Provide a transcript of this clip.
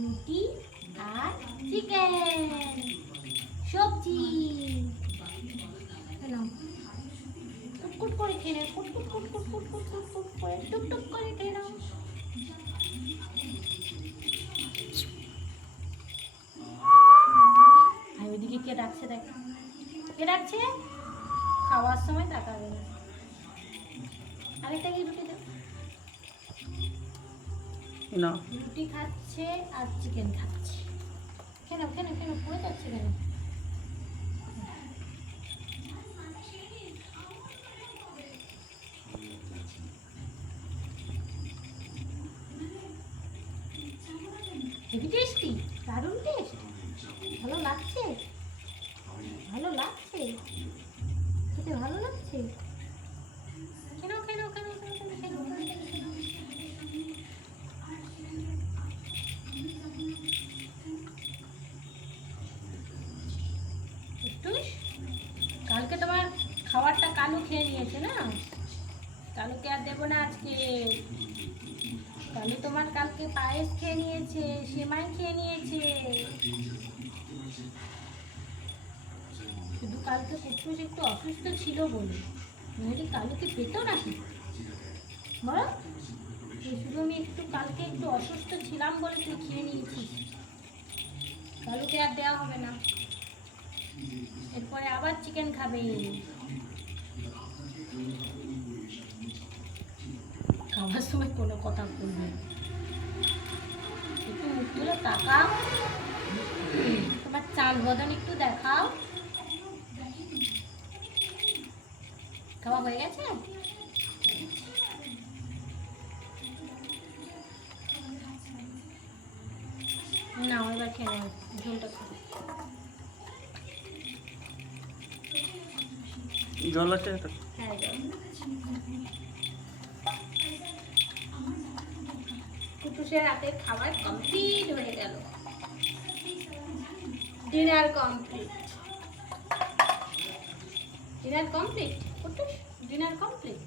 রুটি আর চিকেন। সবজি। করে কুটকুট কুটকুট কুটকুট করে করে নাও। ওইদিকে কে ডাকছে দেখ। কে ডাকছে? খাওয়ার সময় তাকাবে না। আরেকটা কি রুটি না। রুটি খাচ্ছে আর চিকেন খাচ্ছে। কেন কেন কেন পড়ে যাচ্ছে কেন? হেভি টেস্টি দারুণ টেস্ট ভালো লাগছে ভালো লাগছে খেতে ভালো লাগছে কেন কেন কেন কেন কেন কেন কেন টুস কালকে তোমার খাবারটা কালু খেয়ে নিয়েছে না? কালুকে আর দেবো না আজকে। কালু তোমার কালকে পায়েস খেয়ে নিয়েছে, সেমাই খেয়ে নিয়েছে। শুধু কালকে কুটুস একটু অসুস্থ ছিল বলে। নইলে কালুকে পেতো নাকি বলো শুধু আমি একটু কালকে একটু অসুস্থ ছিলাম বলে তুই খেয়ে নিয়েছিস। কালুকে আর দেওয়া হবে না। এরপরে আবার চিকেন খাবে। খাওয়ার সময় কোনো কথা বলবে। একটু মুখ তুলে তাকাও। তোমার চাল বদন একটু দেখাও। খাওয়া হয়ে গেছে? না, এবার খেয়ে ঝোলটা জল লাগছে হ্যাঁ কুটুসের রাতে খাবার কমপ্লিট হয়ে গেল। ডিনার কমপ্লিট ডিনার কমপ্লিট কুটুস ডিনার কমপ্লিট